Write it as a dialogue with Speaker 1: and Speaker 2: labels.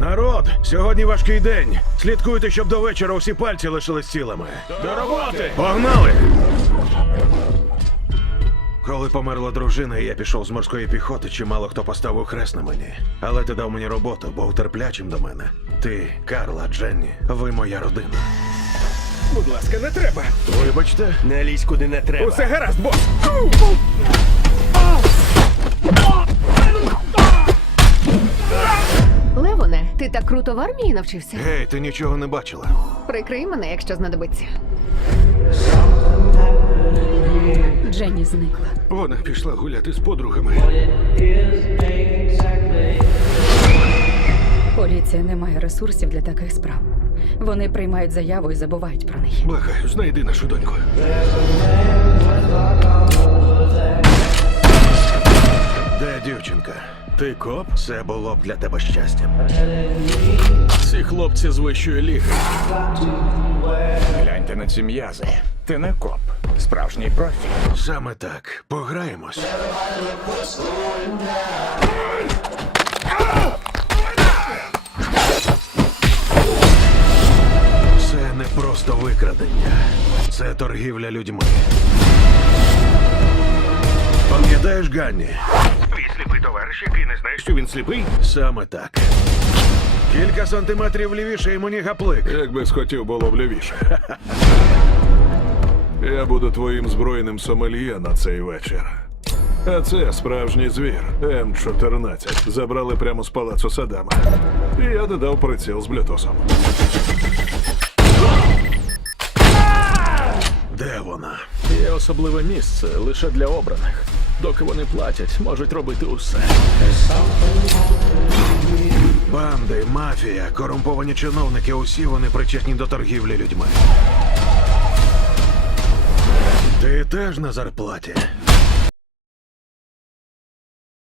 Speaker 1: Народ, сьогодні важкий день. Слідкуйте, щоб до вечора усі пальці лишились цілими. До роботи! Погнали! Коли померла дружина, і я пішов з морської піхоти, чимало хто поставив хрест на мені. Але ти дав мені роботу, був терплячим до мене. Ти, Карла, Дженні, ви моя родина.
Speaker 2: Будь ласка, не треба.
Speaker 1: Вибачте,
Speaker 3: Не лізь куди не треба.
Speaker 2: Усе гаразд, бос.
Speaker 4: Ти так круто в армії навчився?
Speaker 1: гей, ти нічого не бачила.
Speaker 4: Прикрий мене, якщо знадобиться.
Speaker 5: Дженні зникла.
Speaker 1: Вона пішла гуляти з подругами.
Speaker 5: Поліція не має ресурсів для таких справ. Вони приймають заяву і забувають про неї.
Speaker 1: Благаю, знайди нашу доньку. Дівчинка?
Speaker 2: Ти коп?
Speaker 1: Це було б для тебе щастям.
Speaker 2: Ці хлопці з вищої ліги. Гляньте на ці м'язи. Ти не коп. Справжній профі.
Speaker 1: Саме так. Пограємось. Це не просто викрадення. Це торгівля людьми. Пам'ятаєш Ганні? Твій сліпий товариш, який не знає, що він сліпий? Саме так. Кілька сантиметрів лівіше і мені гаплик.
Speaker 6: Якби схотів було б лівіше. Я буду твоїм збройним сомельє на цей вечір. А це справжній звір М14. Забрали прямо з палацу Садама. І я додав приціл з блютусом.
Speaker 1: Де вона?
Speaker 2: Є особливе місце лише для обраних. Доки вони платять, можуть робити усе.
Speaker 1: Банди, мафія, корумповані чиновники, усі вони причетні до торгівлі людьми. Ти теж на зарплаті.